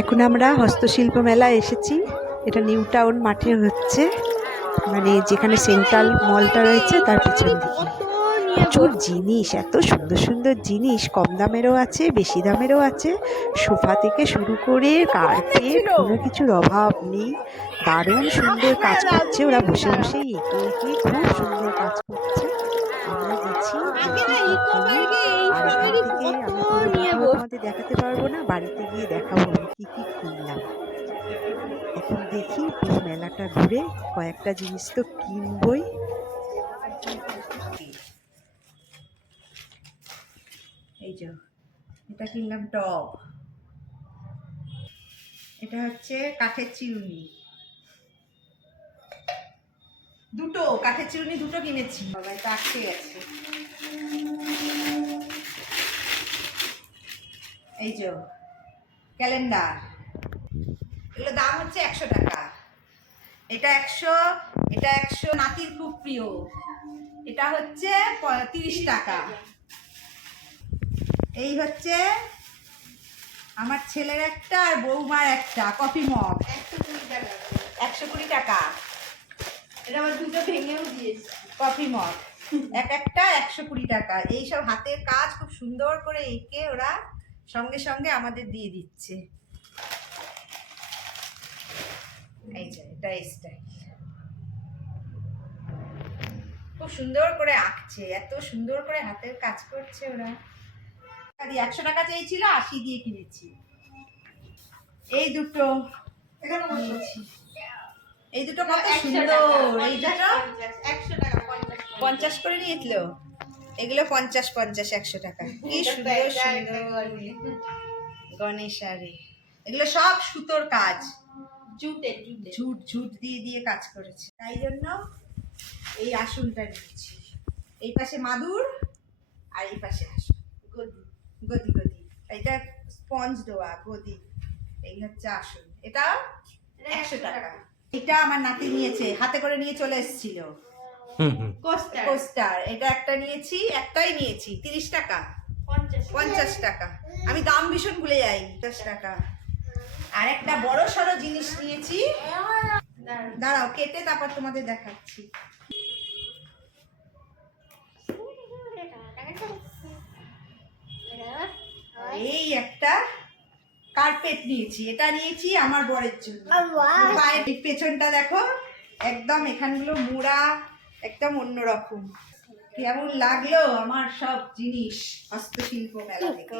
এখন আমরা হস্তশিল্প মেলায় এসেছি। এটা নিউ টাউন মাঠে হচ্ছে, মানে যেখানে সেন্ট্রাল মলটা রয়েছে তার পিছন দিকে। প্রচুর জিনিস, এত সুন্দর সুন্দর জিনিস, কম দামেরও আছে, বেশি দামেরও আছে। সোফা থেকে শুরু করে কার্পেট, কোনো কিছুর অভাব নেই। দারুণ সুন্দর কাজ করছে ওরা, বসে বসেই এঁকে এঁকে খুব সুন্দর কাজ করছে। আমরা গেছি, আর এখান থেকে আমি পুরো ভিডিও তোমাদের দেখাতে পারবো না, বাড়িতে গিয়ে দেখাবো আমি কি কি কিনলাম। এখন দেখি পুরো মেলাটা ঘুরে কয়েকটা জিনিস তো কিনবই। এই যে এটা কিনলাম টব, এটা হচ্ছে কাঠের চিরুনি, দুটো কাঠের চিরুনি দুটো কিনেছি। বাবা এটা আটকে গেছে। এই যে ক্যালেন্ডার, এগুলো দাম হচ্ছে 100 টাকা। এটা 100, এটা 100, নাতির খুব প্রিয়। এটা হচ্ছে 30 টাকা। এই হচ্ছে আমার ছেলের একটা আর বৌমার একটা কফি মগ, 120 টাকা। এটা আমার দুটো ভেঙেও দিয়েছে। কফি মগ এক একটা 120 টাকা। এইসব হাতের কাজ খুব সুন্দর করে এঁকে ওরা সঙ্গে সঙ্গে আমাদের দিয়ে দিচ্ছে। এই যে এটা স্টাইল, খুব সুন্দর করে আঁকছে, এত সুন্দর করে হাতের কাজ করছে ওরা। 100 টাকা চেয়েছিল, 80 দিয়ে কিনেছি। এই দুটো এখানে নিয়েছি, এই দুটো কত সুন্দর। এই দুটো 100 টাকা, 50 করে নিয়েছিল। এগুলো 50 50, 100 টাকা। কি সুন্দর সুন্দর গণেশ আরে, এগুলো সব সুতোর কাজ, ঝুট ঝুট দিয়ে দিয়ে কাজ করেছে। তাই জন্য এই আসনটা নিয়েছি। এই পাশে মাদুর আর এই পাশে আসন, গদি গদি গদি। এটা স্পঞ্জ দেওয়া গদি, এই হচ্ছে আসন। এটা 100 টাকা। এটা আমার নাতি নিয়েছে, হাতে করে নিয়ে চলে এসেছিল। কোস্টার, এটা একটা নিয়েছি, একটাই নিয়েছি 30 টাকা, 50 টাকা। আমি দাম ভীষণ ভুলে যাই। 50 টাকা। আর একটা বড় সড়ো জিনিস নিয়েছি, দাঁড়াও কেটে তারপর তোমাদের দেখাচ্ছি। এই একটা কার্পেট নিয়েছি, এটা নিয়েছি আমার বরের জন্য। পায়ের পেছনটা দেখো, একদম এখানগুলো মোড়া, একদম অন্যরকম। কেমন লাগলো আমার সব জিনিস হস্তশিল্প মেলা থেকে।